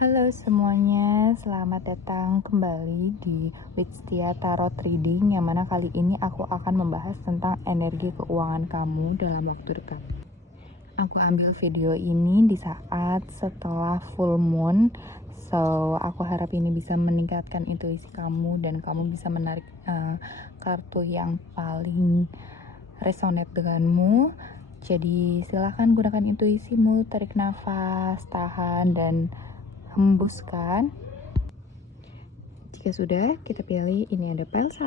Halo semuanya, selamat datang kembali di Witstia Tarot Reading, yang mana kali ini aku akan membahas tentang energi keuangan kamu dalam waktu dekat. Aku ambil video ini di saat setelah full moon, so aku harap ini bisa meningkatkan intuisi kamu dan kamu bisa menarik kartu yang paling resonate denganmu. Jadi silahkan gunakan intuisimu, tarik nafas, tahan, dan hembuskan. Jika sudah, kita pilih. Ini ada pile 1,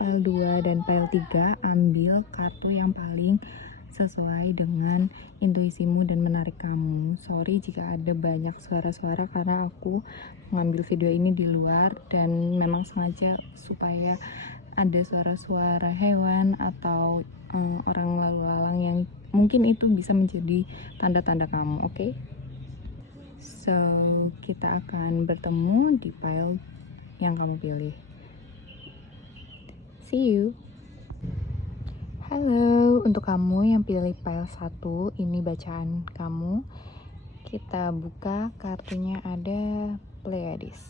pile 2, dan pile 3. Ambil kartu yang paling sesuai dengan intuisimu dan menarik kamu. Sorry jika ada banyak suara-suara karena aku mengambil video ini di luar dan memang sengaja supaya ada suara-suara hewan atau orang lalu lalang yang mungkin itu bisa menjadi tanda-tanda kamu, oke? So, kita akan bertemu di pile yang kamu pilih. See you. Halo, untuk kamu yang pilih pile 1, ini bacaan kamu. Kita buka, kartunya ada Pleiades.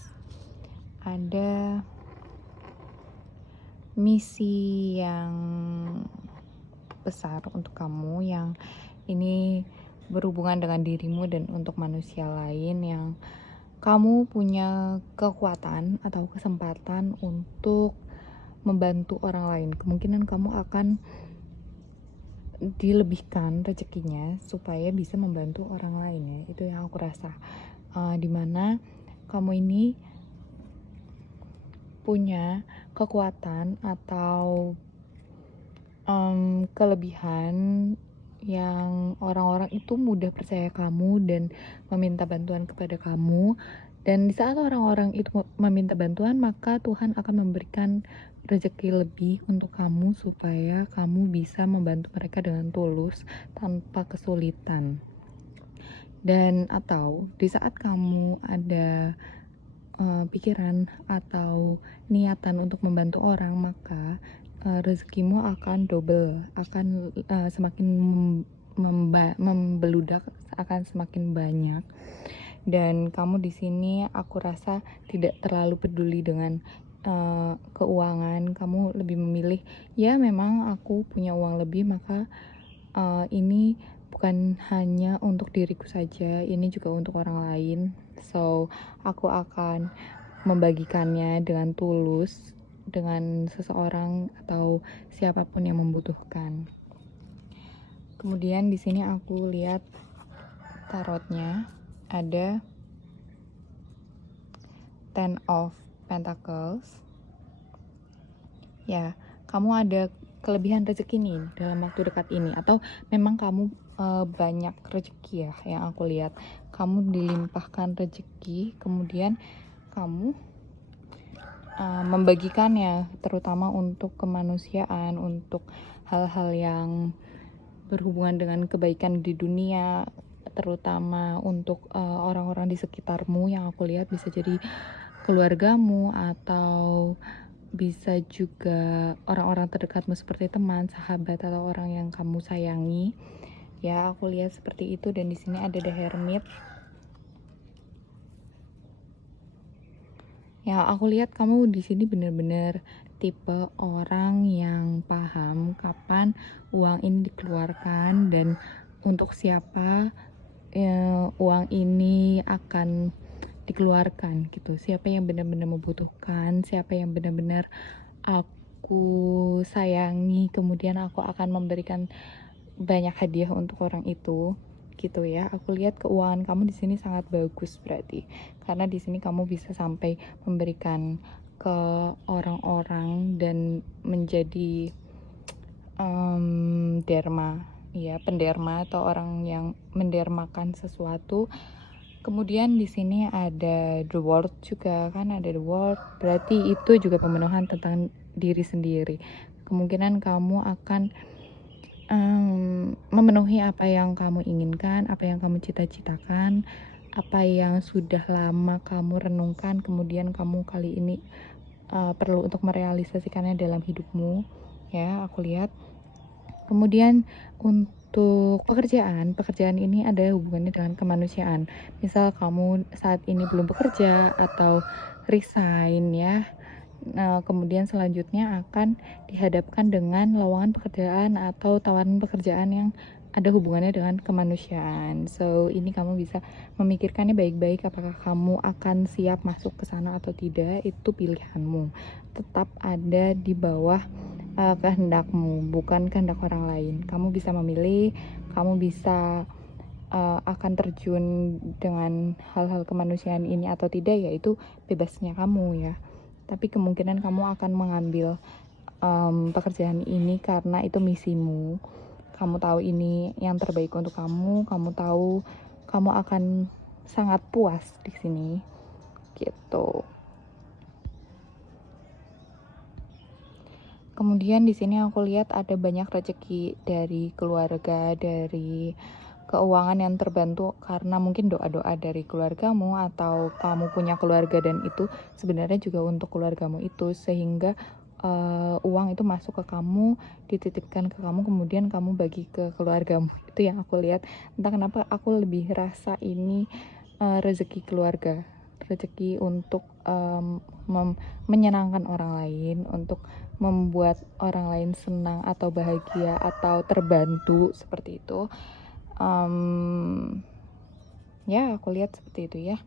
Ada misi yang besar untuk kamu, yang ini berhubungan dengan dirimu dan untuk manusia lain, yang kamu punya kekuatan atau kesempatan untuk membantu orang lain. Kemungkinan kamu akan dilebihkan rezekinya supaya bisa membantu orang lain, ya. Itu yang aku rasa. Dimana kamu ini punya kekuatan atau kelebihan yang orang-orang itu mudah percaya kamu dan meminta bantuan kepada kamu. Dan di saat orang-orang itu meminta bantuan, maka Tuhan akan memberikan rezeki lebih untuk kamu supaya kamu bisa membantu mereka dengan tulus tanpa kesulitan. Dan atau di saat kamu ada pikiran atau niatan untuk membantu orang, maka rezekimu akan double, akan semakin membeludak, akan semakin banyak. Dan kamu di sini aku rasa tidak terlalu peduli dengan keuangan. Kamu lebih memilih, ya memang aku punya uang lebih, maka ini bukan hanya untuk diriku saja, ini juga untuk orang lain. So, aku akan membagikannya dengan tulus dengan seseorang atau siapapun yang membutuhkan. Kemudian di sini aku lihat tarotnya ada Ten of Pentacles. Ya, kamu ada kelebihan rezeki nih dalam waktu dekat ini, atau memang kamu banyak rezeki ya yang aku lihat. Kamu dilimpahkan rezeki, kemudian kamu membagikannya terutama untuk kemanusiaan, untuk hal-hal yang berhubungan dengan kebaikan di dunia, terutama untuk orang-orang di sekitarmu yang aku lihat bisa jadi keluargamu atau bisa juga orang-orang terdekatmu seperti teman, sahabat, atau orang yang kamu sayangi. Ya, aku lihat seperti itu. Dan di sini ada The Hermit. Ya, aku lihat kamu di sini benar-benar tipe orang yang paham kapan uang ini dikeluarkan dan untuk siapa uang ini akan dikeluarkan gitu. Siapa yang benar-benar membutuhkan, siapa yang benar-benar aku sayangi, kemudian aku akan memberikan banyak hadiah untuk orang itu. Gitu ya. Aku lihat keuangan kamu di sini sangat bagus berarti. Karena di sini kamu bisa sampai memberikan ke orang-orang dan menjadi derma, ya, penderma atau orang yang mendermakan sesuatu. Kemudian di sini ada the world juga, kan ada the world, berarti itu juga pemenuhan tentang diri sendiri. Kemungkinan kamu akan memenuhi apa yang kamu inginkan, apa yang kamu cita-citakan, apa yang sudah lama kamu renungkan, kemudian kamu kali ini perlu untuk merealisasikannya dalam hidupmu. Ya, aku lihat Kemudian untuk pekerjaan ini ada hubungannya dengan kemanusiaan. Misal kamu saat ini belum bekerja atau resign ya. Nah, kemudian selanjutnya akan dihadapkan dengan lowongan pekerjaan atau tawaran pekerjaan yang ada hubungannya dengan kemanusiaan. So, ini kamu bisa memikirkannya baik-baik apakah kamu akan siap masuk ke sana atau tidak, itu pilihanmu. Tetap ada di bawah kehendakmu, bukan kehendak orang lain. Kamu bisa memilih, kamu bisa akan terjun dengan hal-hal kemanusiaan ini atau tidak, yaitu bebasnya kamu ya. Tapi kemungkinan kamu akan mengambil pekerjaan ini karena itu misimu. Kamu tahu ini yang terbaik untuk kamu, kamu tahu kamu akan sangat puas di sini, gitu. Kemudian di sini aku lihat ada banyak rezeki dari keluarga, dari keuangan yang terbantu karena mungkin doa-doa dari keluargamu atau kamu punya keluarga dan itu sebenarnya juga untuk keluargamu itu, sehingga uang itu masuk ke kamu, dititipkan ke kamu, kemudian kamu bagi ke keluargamu. Itu yang aku lihat. Entah kenapa aku lebih rasa ini rezeki keluarga, rezeki untuk menyenangkan orang lain, untuk membuat orang lain senang atau bahagia atau terbantu seperti itu. Ya, aku lihat seperti itu ya.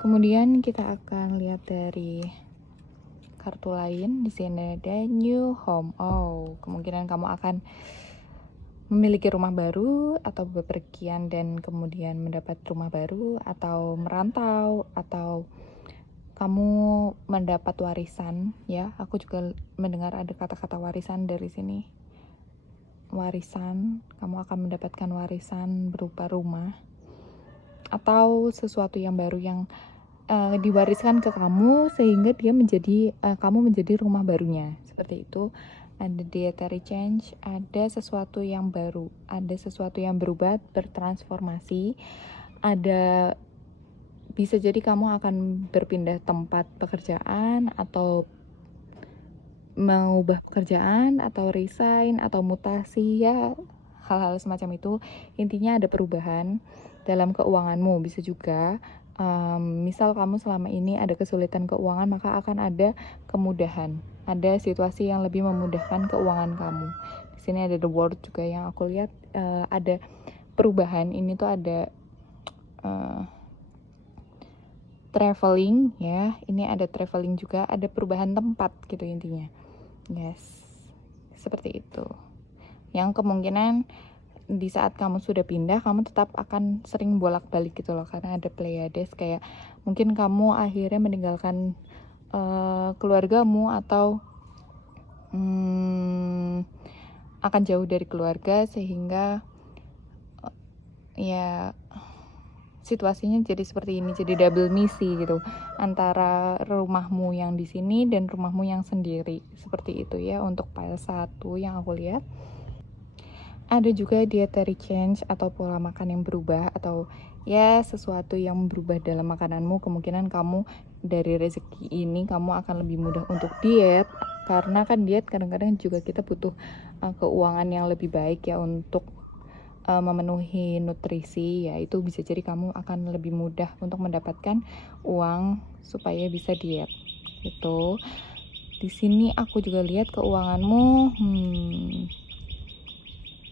Kemudian kita akan lihat dari kartu lain. Di sini ada new home. Oh, kemungkinan kamu akan memiliki rumah baru atau bepergian dan kemudian mendapat rumah baru, atau merantau, atau kamu mendapat warisan ya. Aku juga mendengar ada kata-kata warisan dari sini. Warisan, kamu akan mendapatkan warisan berupa rumah atau sesuatu yang baru yang diwariskan ke kamu sehingga dia menjadi kamu menjadi rumah barunya. Seperti itu. Ada dietary change, ada sesuatu yang baru, ada sesuatu yang berubah, bertransformasi. Ada, bisa jadi kamu akan berpindah tempat pekerjaan atau mengubah pekerjaan atau resign atau mutasi ya, hal-hal semacam itu. Intinya ada perubahan dalam keuanganmu. Bisa juga misal kamu selama ini ada kesulitan keuangan, maka akan ada kemudahan, ada situasi yang lebih memudahkan keuangan kamu. Di sini ada the world juga yang aku lihat ada perubahan. Ini tuh ada traveling ya, ini ada traveling juga, ada perubahan tempat gitu intinya. Yes, seperti itu. Yang kemungkinan di saat kamu sudah pindah, kamu tetap akan sering bolak-balik gitu loh, karena ada Pleiades, kayak mungkin kamu akhirnya meninggalkan keluargamu atau akan jauh dari keluarga, sehingga ya situasinya jadi seperti ini, jadi double misi gitu antara rumahmu yang di sini dan rumahmu yang sendiri. Seperti itu ya untuk pile 1 yang aku lihat. Ada juga dietary change atau pola makan yang berubah, atau ya sesuatu yang berubah dalam makananmu. Kemungkinan kamu dari rezeki ini kamu akan lebih mudah untuk diet, karena kan diet kadang-kadang juga kita butuh keuangan yang lebih baik ya untuk memenuhi nutrisi, ya itu bisa jadi kamu akan lebih mudah untuk mendapatkan uang supaya bisa diet. Itu di sini aku juga lihat keuanganmu.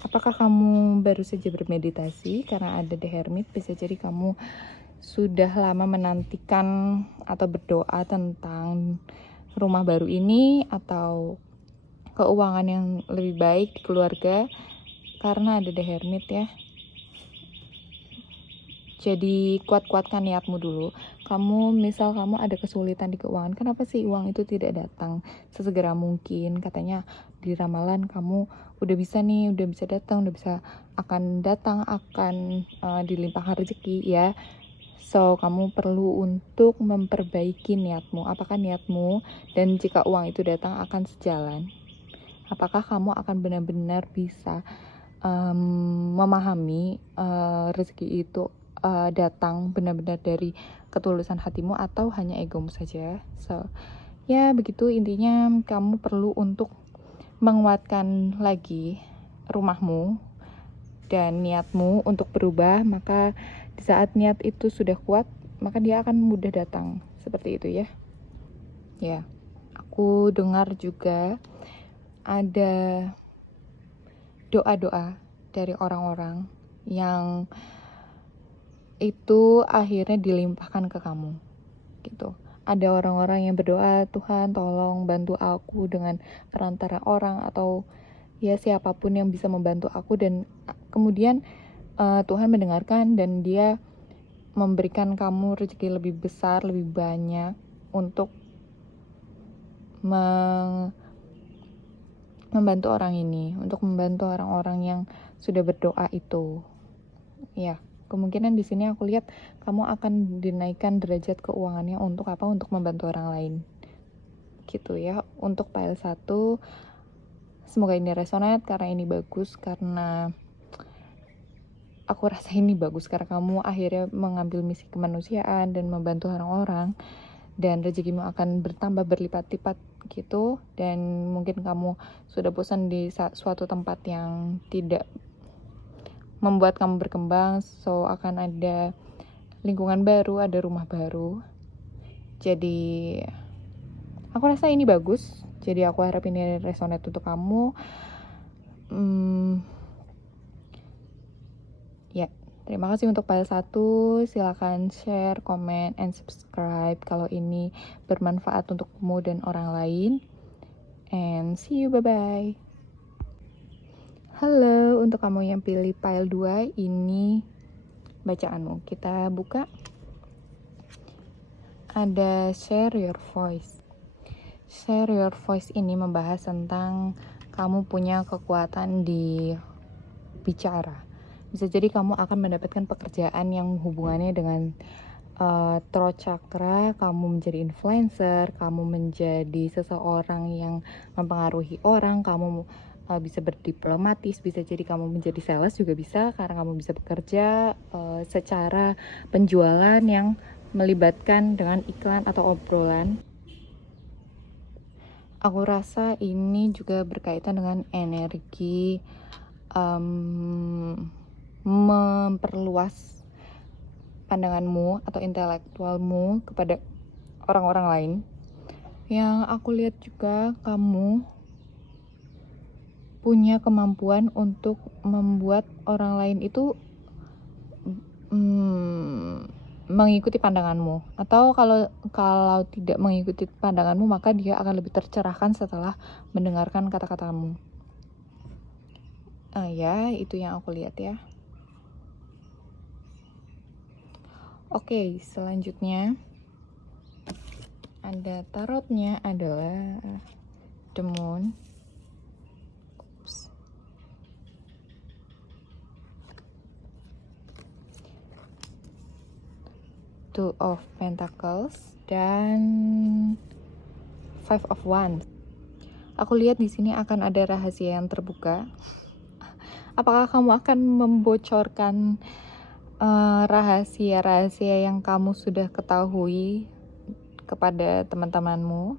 Apakah kamu baru saja bermeditasi? Karena ada The Hermit, bisa jadi kamu sudah lama menantikan atau berdoa tentang rumah baru ini atau keuangan yang lebih baik di keluarga, karena ada The Hermit ya. Jadi kuat-kuatkan niatmu dulu. Misal kamu ada kesulitan di keuangan, kenapa sih uang itu tidak datang sesegera mungkin? Katanya di ramalan kamu udah bisa nih, udah bisa datang, akan dilimpahkan rezeki ya. So, kamu perlu untuk memperbaiki niatmu. Apakah niatmu dan jika uang itu datang akan sejalan? Apakah kamu akan benar-benar bisa memahami rezeki itu datang benar-benar dari ketulusan hatimu atau hanya egomu saja? So, ya begitu intinya, kamu perlu untuk menguatkan lagi rumahmu dan niatmu untuk berubah, maka di saat niat itu sudah kuat, maka dia akan mudah datang. Seperti itu ya. Ya, aku dengar juga ada doa-doa dari orang-orang yang itu akhirnya dilimpahkan ke kamu gitu. Ada orang-orang yang berdoa, Tuhan tolong bantu aku dengan perantara orang atau ya siapapun yang bisa membantu aku, dan kemudian Tuhan mendengarkan dan dia memberikan kamu rezeki lebih besar, lebih banyak untuk membantu orang ini, untuk membantu orang-orang yang sudah berdoa itu. Ya, kemungkinan di sini aku lihat kamu akan dinaikkan derajat keuangannya untuk apa? Untuk membantu orang lain. Gitu ya. Untuk file 1, semoga ini resonate karena ini bagus, karena aku rasa ini bagus karena kamu akhirnya mengambil misi kemanusiaan dan membantu orang-orang, dan rezekimu akan bertambah berlipat-lipat gitu. Dan mungkin kamu sudah bosan di suatu tempat yang tidak membuat kamu berkembang, so akan ada lingkungan baru, ada rumah baru. Jadi aku rasa ini bagus, jadi aku harap ini resonate untuk kamu. Ya, terima kasih untuk file 1. Silakan share, comment, and subscribe kalau ini bermanfaat untukmu dan orang lain. And see you, bye-bye. Halo, untuk kamu yang pilih file 2, ini bacaanmu. Kita buka. Ada share your voice. Share your voice ini membahas tentang kamu punya kekuatan di bicara. Bisa jadi kamu akan mendapatkan pekerjaan yang hubungannya dengan throat chakra, kamu menjadi influencer, kamu menjadi seseorang yang mempengaruhi orang, kamu bisa berdiplomatis, bisa jadi kamu menjadi sales juga bisa, karena kamu bisa bekerja secara penjualan yang melibatkan dengan iklan atau obrolan. Aku rasa ini juga berkaitan dengan energi memperluas pandanganmu atau intelektualmu kepada orang-orang lain. Yang aku lihat juga kamu punya kemampuan untuk membuat orang lain itu mengikuti pandanganmu, atau kalau tidak mengikuti pandanganmu, maka dia akan lebih tercerahkan setelah mendengarkan kata-katamu. Ya, itu yang aku lihat ya. Oke, selanjutnya ada tarotnya adalah The Moon. Two of Pentacles dan Five of Wands. Aku lihat di sini akan ada rahasia yang terbuka. Apakah kamu akan membocorkan rahasia-rahasia yang kamu sudah ketahui kepada teman-temanmu?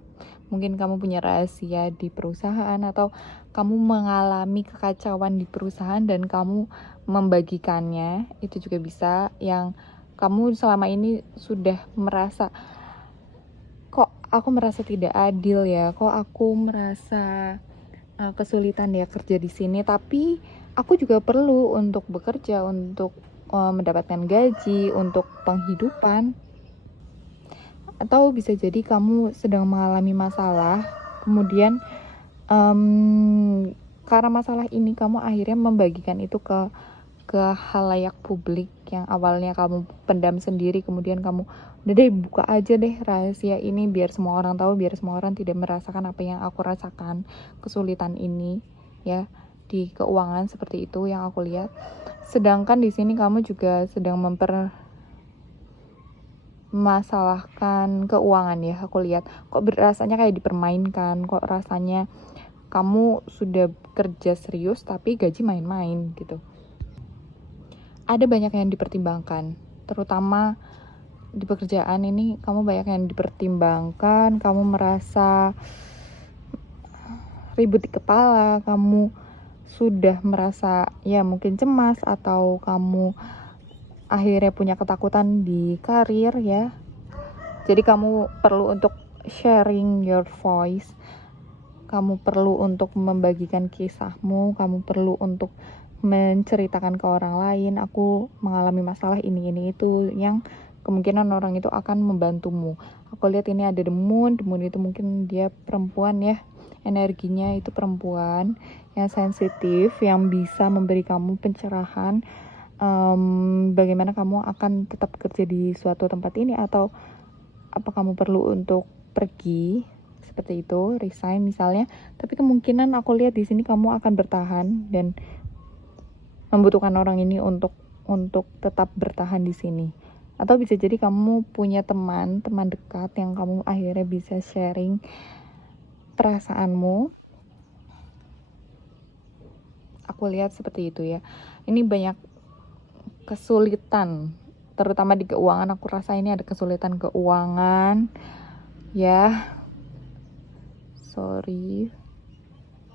Mungkin kamu punya rahasia di perusahaan, atau kamu mengalami kekacauan di perusahaan dan kamu membagikannya. Itu juga bisa, yang kamu selama ini sudah merasa, kok aku merasa tidak adil ya, kok aku merasa kesulitan ya kerja di sini, tapi aku juga perlu untuk bekerja, untuk mendapatkan gaji, untuk penghidupan. Atau bisa jadi kamu sedang mengalami masalah, kemudian karena masalah ini kamu akhirnya membagikan itu ke halayak publik yang awalnya kamu pendam sendiri, kemudian kamu udah deh buka aja deh rahasia ini biar semua orang tahu, biar semua orang tidak merasakan apa yang aku rasakan, kesulitan ini ya di keuangan. Seperti itu yang aku lihat. Sedangkan di sini kamu juga sedang mempermasalahkan keuangan ya, aku lihat. Kok rasanya kayak dipermainkan, kok rasanya kamu sudah kerja serius tapi gaji main-main gitu. Ada banyak yang dipertimbangkan, terutama di pekerjaan ini kamu banyak yang dipertimbangkan, kamu merasa ribut di kepala, kamu sudah merasa ya mungkin cemas, atau kamu akhirnya punya ketakutan di karir ya. Jadi kamu perlu untuk sharing your voice, kamu perlu untuk membagikan kisahmu, kamu perlu untuk menceritakan ke orang lain, aku mengalami masalah ini itu, yang kemungkinan orang itu akan membantumu. Aku lihat ini ada the moon itu mungkin dia perempuan ya, energinya itu perempuan yang sensitif, yang bisa memberi kamu pencerahan bagaimana kamu akan tetap kerja di suatu tempat ini, atau apa kamu perlu untuk pergi, seperti itu, resign misalnya. Tapi kemungkinan aku lihat di sini kamu akan bertahan dan membutuhkan orang ini untuk tetap bertahan di sini. Atau bisa jadi kamu punya teman dekat yang kamu akhirnya bisa sharing perasaanmu. Aku lihat seperti itu ya. Ini banyak kesulitan, terutama di keuangan. Aku rasa ini ada kesulitan keuangan ya.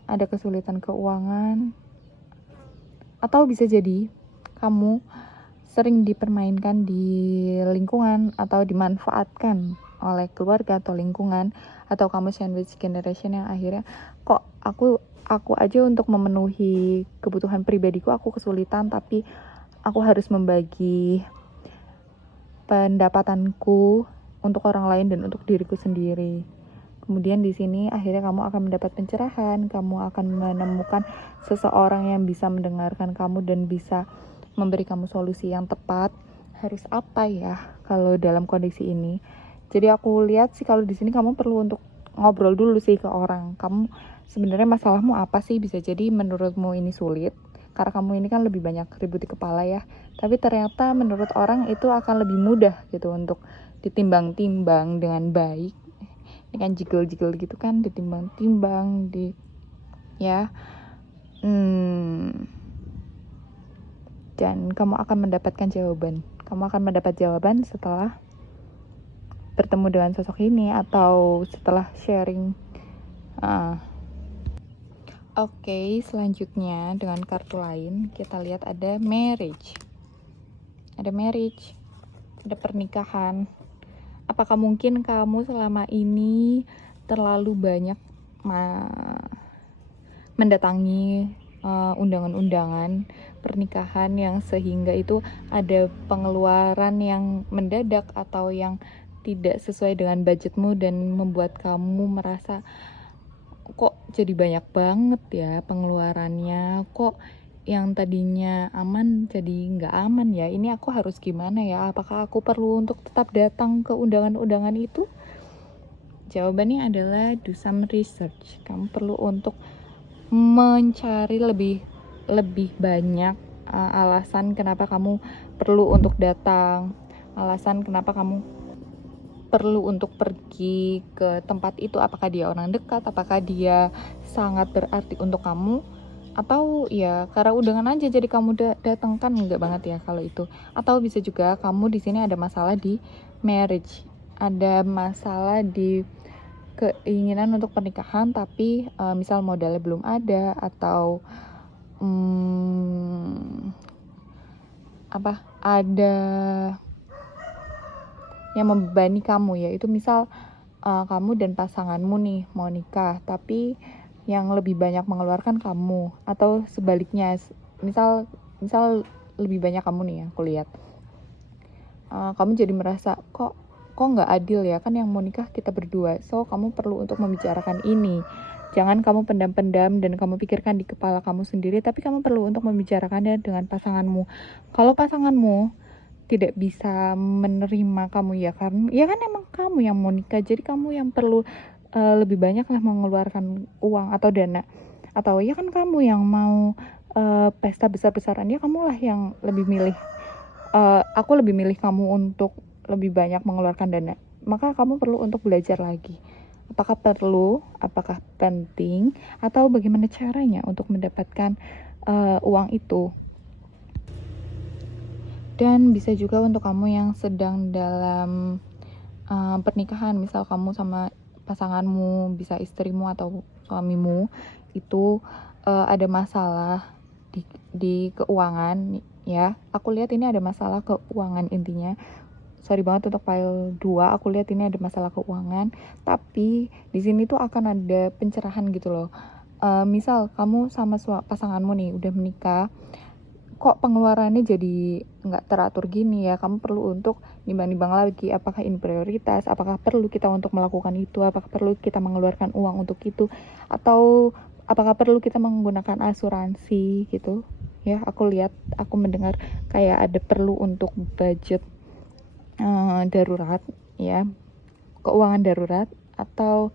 Ada kesulitan keuangan. Atau bisa jadi kamu sering dipermainkan di lingkungan atau dimanfaatkan oleh keluarga atau lingkungan, atau kamu sandwich generation yang akhirnya kok aku aja untuk memenuhi kebutuhan pribadiku aku kesulitan, tapi aku harus membagi pendapatanku untuk orang lain dan untuk diriku sendiri. Kemudian di sini akhirnya kamu akan mendapat pencerahan, kamu akan menemukan seseorang yang bisa mendengarkan kamu dan bisa memberi kamu solusi yang tepat. Harus apa ya kalau dalam kondisi ini? Jadi aku lihat sih kalau di sini kamu perlu untuk ngobrol dulu sih ke orang. Kamu sebenarnya masalahmu apa sih? Bisa jadi menurutmu ini sulit karena kamu ini kan lebih banyak ribut di kepala ya. Tapi ternyata menurut orang itu akan lebih mudah gitu untuk ditimbang-timbang dengan baik. Ini kan jiggle-jiggle gitu kan, ditimbang-timbang ya. Dan kamu akan mendapatkan jawaban. Kamu akan mendapat jawaban setelah bertemu dengan sosok ini atau setelah sharing. Oke, selanjutnya dengan kartu lain kita lihat ada marriage. Ada pernikahan. Apakah mungkin kamu selama ini terlalu banyak mendatangi undangan-undangan pernikahan yang sehingga itu ada pengeluaran yang mendadak atau yang tidak sesuai dengan budgetmu dan membuat kamu merasa kok jadi banyak banget ya pengeluarannya, kok yang tadinya aman jadi nggak aman ya, ini aku harus gimana ya, apakah aku perlu untuk tetap datang ke undangan-undangan itu? Jawabannya adalah do some research. Kamu perlu untuk mencari lebih banyak alasan kenapa kamu perlu untuk datang, alasan kenapa kamu perlu untuk pergi ke tempat itu. Apakah dia orang dekat, apakah dia sangat berarti untuk kamu, atau ya karena undangan aja jadi kamu datang, kan enggak banget ya kalau itu. Atau bisa juga kamu di sini ada masalah di marriage, ada masalah di keinginan untuk pernikahan tapi misal modalnya belum ada, atau ada yang membebani kamu, yaitu misal kamu dan pasanganmu nih mau nikah tapi yang lebih banyak mengeluarkan kamu, atau sebaliknya, misal lebih banyak kamu nih ya, aku lihat kamu jadi merasa kok nggak adil ya, kan yang mau nikah kita berdua. So kamu perlu untuk membicarakan ini. Jangan kamu pendam-pendam dan kamu pikirkan di kepala kamu sendiri, tapi kamu perlu untuk membicarakannya dengan pasanganmu. Kalau pasanganmu tidak bisa menerima kamu ya kan emang kamu yang mau nikah, jadi kamu yang perlu lebih banyak lah mengeluarkan uang atau dana, atau ya kan kamu yang mau pesta besar-besaran, ya kamulah yang lebih milih aku lebih milih kamu untuk lebih banyak mengeluarkan dana. Maka kamu perlu untuk belajar lagi, apakah perlu, apakah penting, atau bagaimana caranya untuk mendapatkan uang itu. Dan bisa juga untuk kamu yang sedang dalam pernikahan, misal kamu sama pasanganmu, bisa istrimu atau suamimu itu ada masalah di keuangan ya. Aku lihat ini ada masalah keuangan intinya. Sorry banget untuk file 2, aku lihat ini ada masalah keuangan, tapi di sini tuh akan ada pencerahan gitu loh. Misal kamu sama pasanganmu nih udah menikah, kok pengeluarannya jadi nggak teratur gini ya, kamu perlu untuk nimbang-nimbang lagi apakah ini prioritas, apakah perlu kita untuk melakukan itu, apakah perlu kita mengeluarkan uang untuk itu, atau apakah perlu kita menggunakan asuransi gitu ya. Aku mendengar kayak ada perlu untuk budget darurat ya, keuangan darurat, atau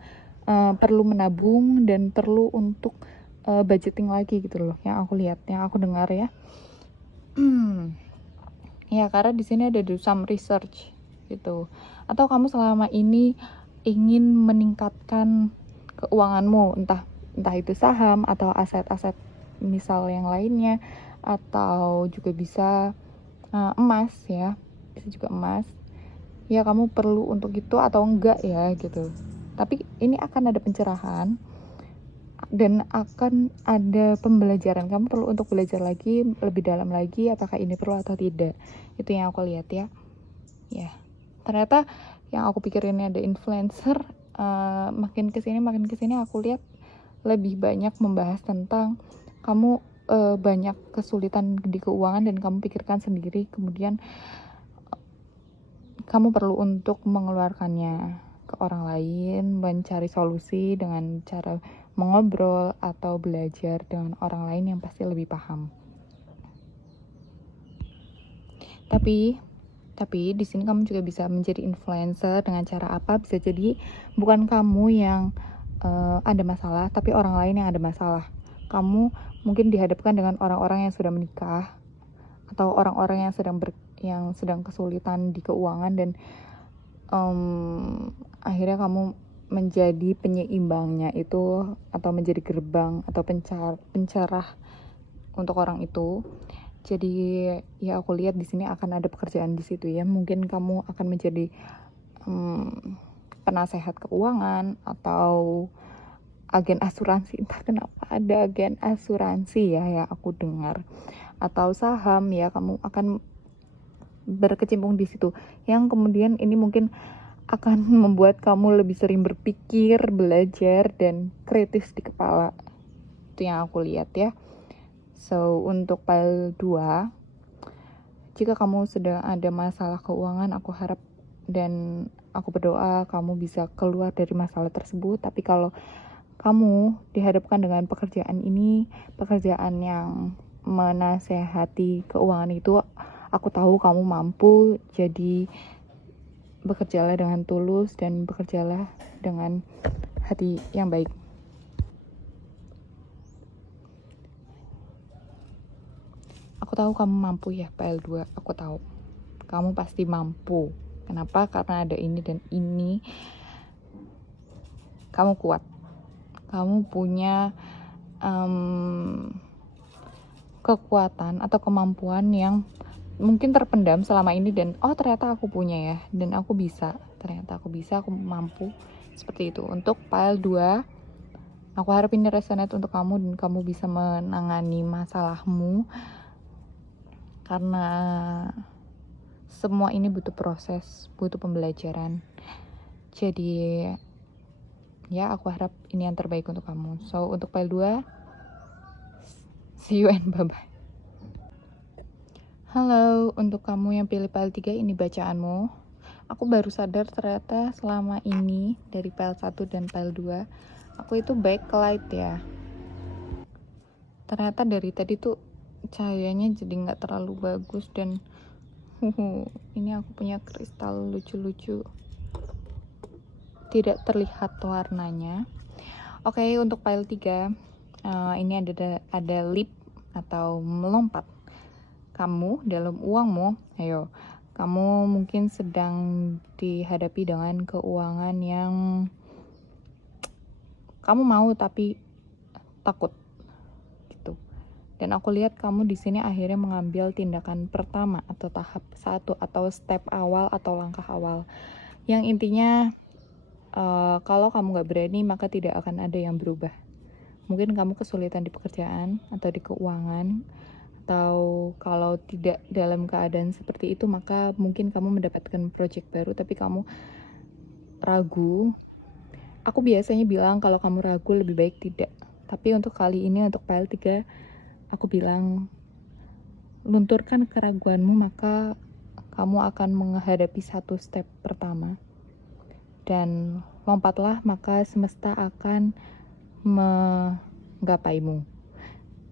perlu menabung dan perlu untuk budgeting lagi gitu loh, yang aku lihat, yang aku dengar ya. Ya karena di sini ada do some research gitu. Atau kamu selama ini ingin meningkatkan keuanganmu, entah itu saham atau aset-aset misal yang lainnya, atau juga bisa emas ya, bisa juga emas ya. Kamu perlu untuk itu atau enggak ya gitu. Tapi ini akan ada pencerahan dan akan ada pembelajaran. Kamu perlu untuk belajar lagi, lebih dalam lagi apakah ini perlu atau tidak. Itu yang aku lihat ya. Ya, ternyata yang aku pikir ini ada influencer, makin kesini aku lihat lebih banyak membahas tentang kamu banyak kesulitan di keuangan dan kamu pikirkan sendiri, kemudian kamu perlu untuk mengeluarkannya ke orang lain, mencari solusi dengan cara mengobrol atau belajar dengan orang lain yang pasti lebih paham. Tapi di sini kamu juga bisa menjadi influencer dengan cara apa? Bisa jadi bukan kamu yang ada masalah, tapi orang lain yang ada masalah. Kamu mungkin dihadapkan dengan orang-orang yang sudah menikah atau orang-orang yang sedang kesulitan di keuangan, dan akhirnya kamu menjadi penyeimbangnya itu, atau menjadi gerbang atau pencerah untuk orang itu. Jadi ya aku lihat di sini akan ada pekerjaan di situ ya. Mungkin kamu akan menjadi penasehat keuangan atau agen asuransi. Entah kenapa ada agen asuransi ya aku dengar, atau saham ya. Kamu akan berkecimpung di situ, yang kemudian ini mungkin akan membuat kamu lebih sering berpikir, belajar, dan kritis di kepala. Itu yang aku lihat ya. So, untuk file 2, jika kamu sedang ada masalah keuangan, aku harap dan aku berdoa kamu bisa keluar dari masalah tersebut. Tapi kalau kamu dihadapkan dengan pekerjaan ini, pekerjaan yang menasehati keuangan itu, aku tahu kamu mampu. Jadi bekerjalah dengan tulus dan bekerjalah dengan hati yang baik. Aku tahu kamu mampu ya, PL2. Aku tahu kamu pasti mampu. Kenapa? Karena ada ini dan ini. Kamu kuat. Kamu punya kekuatan atau kemampuan yang mungkin terpendam selama ini, dan ternyata aku punya ya, dan aku bisa. Ternyata aku bisa, aku mampu. Seperti itu. Untuk file 2, aku harap ini resonate untuk kamu dan kamu bisa menangani masalahmu, karena semua ini butuh proses, butuh pembelajaran. Jadi ya aku harap ini yang terbaik untuk kamu. So, untuk file 2, see you and bye-bye. Halo, untuk kamu yang pilih file 3, ini bacaanmu. Aku baru sadar ternyata selama ini dari file 1 dan file 2, aku itu backlight ya. Ternyata dari tadi tuh cahayanya jadi gak terlalu bagus, dan ini aku punya kristal lucu-lucu, tidak terlihat warnanya. Oke, untuk file 3, ini ada leap atau melompat. Kamu dalam uangmu, ayo, kamu mungkin sedang dihadapi dengan keuangan yang kamu mau tapi takut gitu. Dan aku lihat kamu di sini akhirnya mengambil tindakan pertama atau tahap 1 atau step awal atau langkah awal. Yang intinya kalau kamu gak berani maka tidak akan ada yang berubah. Mungkin kamu kesulitan di pekerjaan atau di keuangan, atau kalau tidak dalam keadaan seperti itu, maka mungkin kamu mendapatkan project baru tapi kamu ragu. Aku biasanya bilang kalau kamu ragu lebih baik tidak. Tapi untuk kali ini, untuk PL3, aku bilang lunturkan keraguanmu, maka kamu akan menghadapi satu step pertama. Dan lompatlah, maka semesta akan menggapaimu.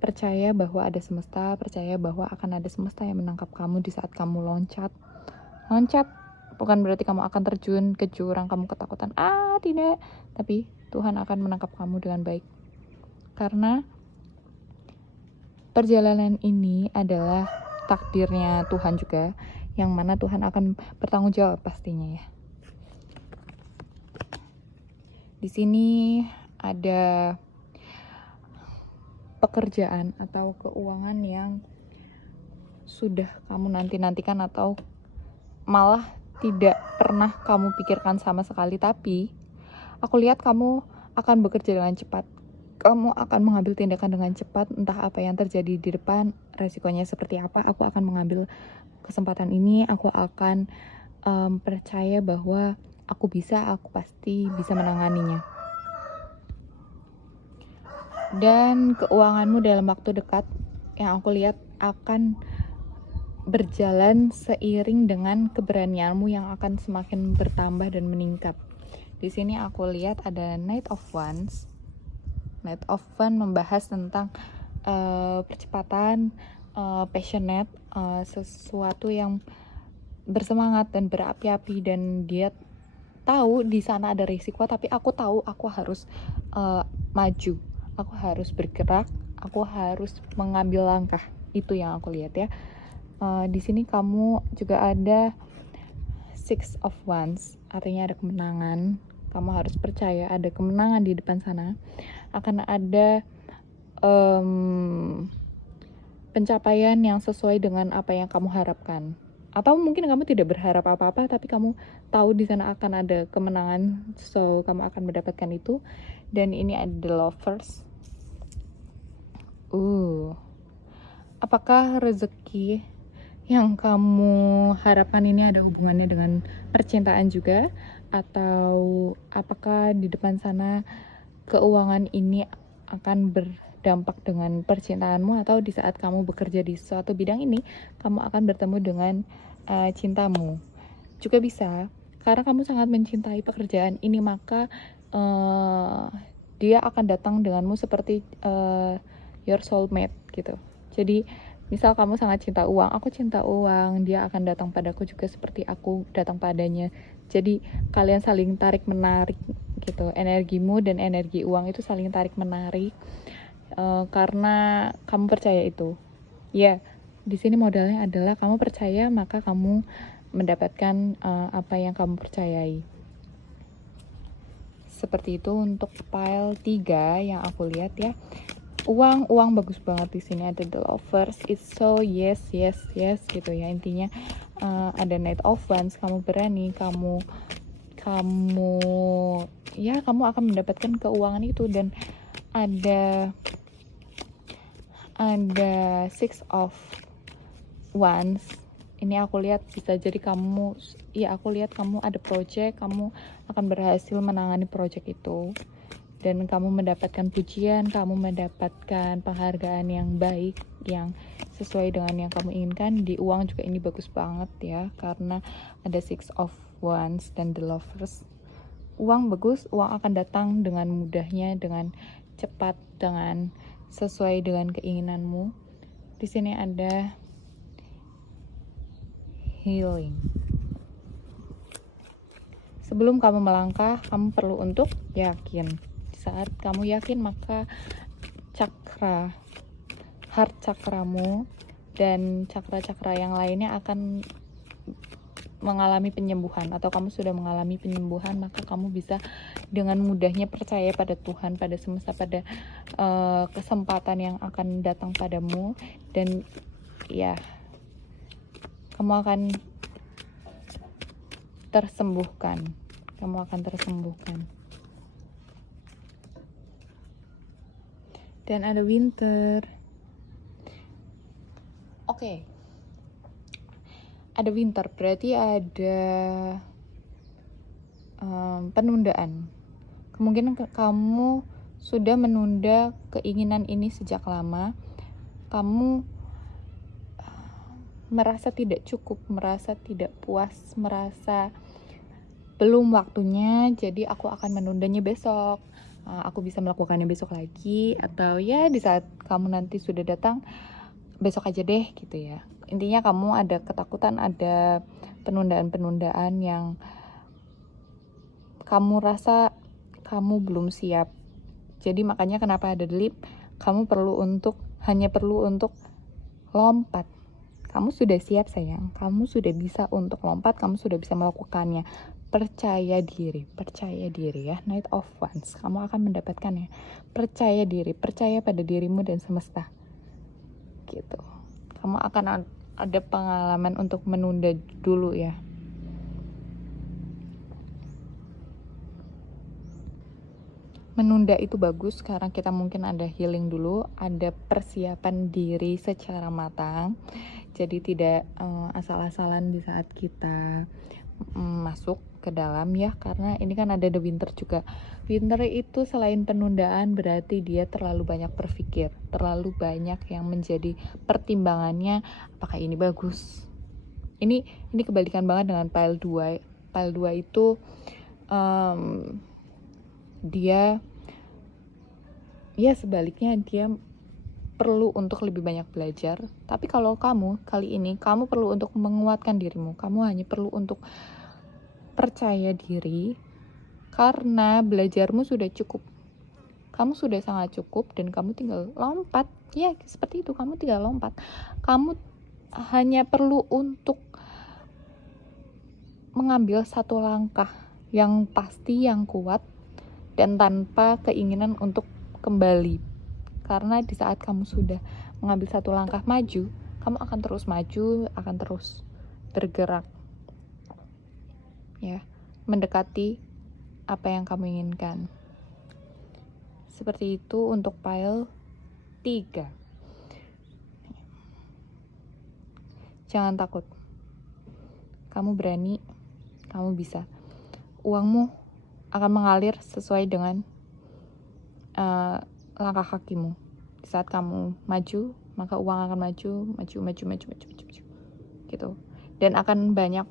Percaya bahwa ada semesta, percaya bahwa akan ada semesta yang menangkap kamu di saat kamu loncat. Loncat bukan berarti kamu akan terjun ke jurang, kamu ketakutan. Tidak. Tapi Tuhan akan menangkap kamu dengan baik. Karena perjalanan ini adalah takdirnya Tuhan juga, yang mana Tuhan akan bertanggung jawab pastinya ya. Di sini ada pekerjaan atau keuangan yang sudah kamu nanti-nantikan atau malah tidak pernah kamu pikirkan sama sekali, tapi aku lihat kamu akan bekerja dengan cepat. Kamu akan mengambil tindakan dengan cepat, entah apa yang terjadi di depan, resikonya seperti apa, aku akan mengambil kesempatan ini, aku akan percaya bahwa aku pasti bisa menanganinya. Dan keuanganmu dalam waktu dekat yang aku lihat akan berjalan seiring dengan keberanianmu yang akan semakin bertambah dan meningkat. Di sini aku lihat ada Knight of Wands. Knight of Wands membahas tentang percepatan, passionate, sesuatu yang bersemangat dan berapi-api, dan dia tahu di sana ada risiko, tapi aku tahu aku harus maju, aku harus bergerak, aku harus mengambil langkah. Itu yang aku lihat ya. Di sini kamu juga ada Six of Wands, artinya ada kemenangan. Kamu harus percaya ada kemenangan di depan sana. Akan ada pencapaian yang sesuai dengan apa yang kamu harapkan. Atau mungkin kamu tidak berharap apa-apa, tapi kamu tahu di sana akan ada kemenangan, so kamu akan mendapatkan itu. Dan ini ada The Lovers. Apakah rezeki yang kamu harapkan ini ada hubungannya dengan percintaan juga? Atau apakah di depan sana keuangan ini akan berdampak dengan percintaanmu, atau di saat kamu bekerja di suatu bidang ini, kamu akan bertemu dengan cintamu? Juga bisa, karena kamu sangat mencintai pekerjaan ini, maka dia akan datang denganmu seperti your soulmate gitu. Jadi misal kamu sangat cinta uang, aku cinta uang, dia akan datang padaku juga seperti aku datang padanya. Jadi kalian saling tarik menarik gitu, energimu dan energi uang itu saling tarik menarik karena kamu percaya itu. Ya, di sini modalnya adalah kamu percaya, maka kamu mendapatkan apa yang kamu percayai. Seperti itu untuk pile 3 yang aku lihat ya. Uang bagus banget. Di sini ada The Lovers, it's so yes gitu ya. Intinya ada Knight of Wands, kamu berani, kamu akan mendapatkan keuangan itu. Dan ada Six of Wands. Ini aku lihat bisa jadi kamu, aku lihat kamu ada project, kamu akan berhasil menangani project itu, dan kamu mendapatkan pujian, kamu mendapatkan penghargaan yang baik, yang sesuai dengan yang kamu inginkan. Di uang juga ini bagus banget ya, karena ada Six of Wands dan The Lovers. Uang bagus, uang akan datang dengan mudahnya, dengan cepat, dengan sesuai dengan keinginanmu. Di sini ada Healing. Sebelum kamu melangkah, kamu perlu untuk yakin. Saat kamu yakin, maka heart cakramu dan cakra-cakra yang lainnya akan mengalami penyembuhan, atau kamu sudah mengalami penyembuhan, maka kamu bisa dengan mudahnya percaya pada Tuhan, pada semesta, pada kesempatan yang akan datang padamu, dan ya, kamu akan tersembuhkan. dan ada winter. Oke. Ada winter berarti ada penundaan. Kemungkinan kamu sudah menunda keinginan ini sejak lama. Kamu merasa tidak cukup, merasa tidak puas, merasa belum waktunya, jadi aku akan menundanya besok. Aku bisa melakukannya besok lagi, atau ya di saat kamu nanti sudah datang, besok aja deh gitu ya. Intinya kamu ada ketakutan, ada penundaan-penundaan yang kamu rasa kamu belum siap. Jadi makanya kenapa ada delete, kamu hanya perlu untuk lompat. Kamu sudah siap sayang, kamu sudah bisa untuk lompat, kamu sudah bisa melakukannya. Percaya diri ya, Knight of Wands, kamu akan mendapatkannya. Percaya diri, percaya pada dirimu dan semesta. Gitu. Kamu akan ada pengalaman untuk menunda dulu ya. Menunda itu bagus karena kita mungkin ada healing dulu, ada persiapan diri secara matang. Jadi tidak asal-asalan di saat kita masuk ke dalam ya, karena ini kan ada the winter juga. Winter itu selain penundaan berarti dia terlalu banyak berpikir, terlalu banyak yang menjadi pertimbangannya, apakah ini bagus. Ini kebalikan banget dengan pile 2. Pile 2 itu dia ya sebaliknya, dia perlu untuk lebih banyak belajar. Tapi kalau kamu kali ini, kamu perlu untuk menguatkan dirimu, kamu hanya perlu untuk percaya diri karena belajarmu sudah cukup. Kamu sudah sangat cukup dan kamu tinggal lompat. Ya seperti itu, kamu tinggal lompat. Kamu hanya perlu untuk mengambil satu langkah yang pasti, yang kuat, dan tanpa keinginan untuk kembali. Karena di saat kamu sudah mengambil satu langkah maju, kamu akan terus maju, akan terus bergerak ya, mendekati apa yang kamu inginkan. Seperti itu untuk pile 3. Jangan takut, kamu berani, kamu bisa. Uangmu akan mengalir sesuai dengan langkah kakimu. Di saat kamu maju, maka uang akan maju gitu. Dan akan banyak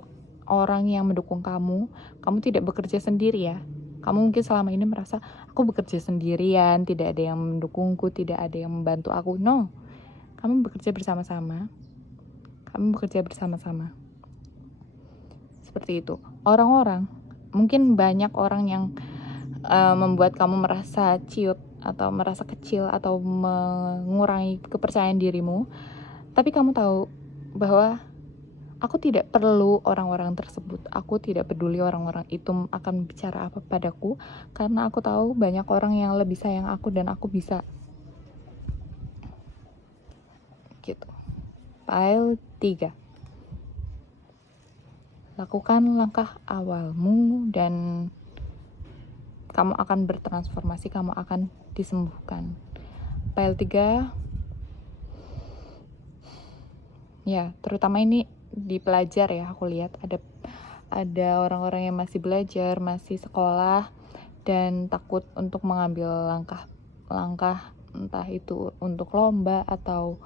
orang yang mendukung kamu. Kamu tidak bekerja sendiri ya. Kamu mungkin selama ini merasa aku bekerja sendirian, tidak ada yang mendukungku, tidak ada yang membantu aku. No, kamu bekerja bersama-sama. Seperti itu. Orang-orang, mungkin banyak orang yang membuat kamu merasa ciut atau merasa kecil atau mengurangi kepercayaan dirimu. Tapi kamu tahu bahwa aku tidak perlu orang-orang tersebut. Aku tidak peduli orang-orang itu akan bicara apa padaku, karena aku tahu banyak orang yang lebih sayang aku dan aku bisa. Gitu. Pile 3. Lakukan langkah awalmu dan kamu akan bertransformasi, kamu akan disembuhkan. Pile 3. Ya, terutama ini di pelajar ya, aku lihat ada orang-orang yang masih belajar, masih sekolah dan takut untuk mengambil langkah entah itu untuk lomba atau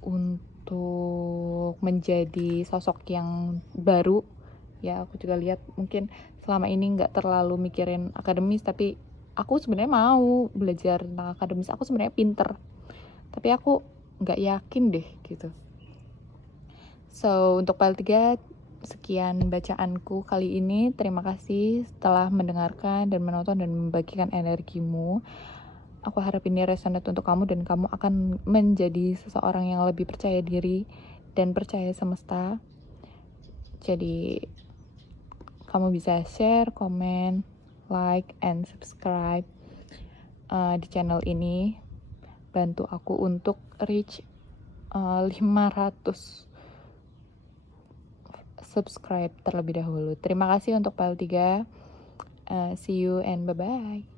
untuk menjadi sosok yang baru. Ya, aku juga lihat mungkin selama ini nggak terlalu mikirin akademis, tapi aku sebenarnya mau belajar tentang akademis, aku sebenarnya pinter, tapi aku nggak yakin deh gitu. So, untuk pile 3, sekian bacaanku kali ini. Terima kasih telah mendengarkan dan menonton dan membagikan energimu. Aku harap ini resonate untuk kamu dan kamu akan menjadi seseorang yang lebih percaya diri dan percaya semesta. Jadi, kamu bisa share, komen, like, and subscribe di channel ini. Bantu aku untuk reach 500 subscribe terlebih dahulu. Terima kasih untuk pile 3. See you and bye-bye.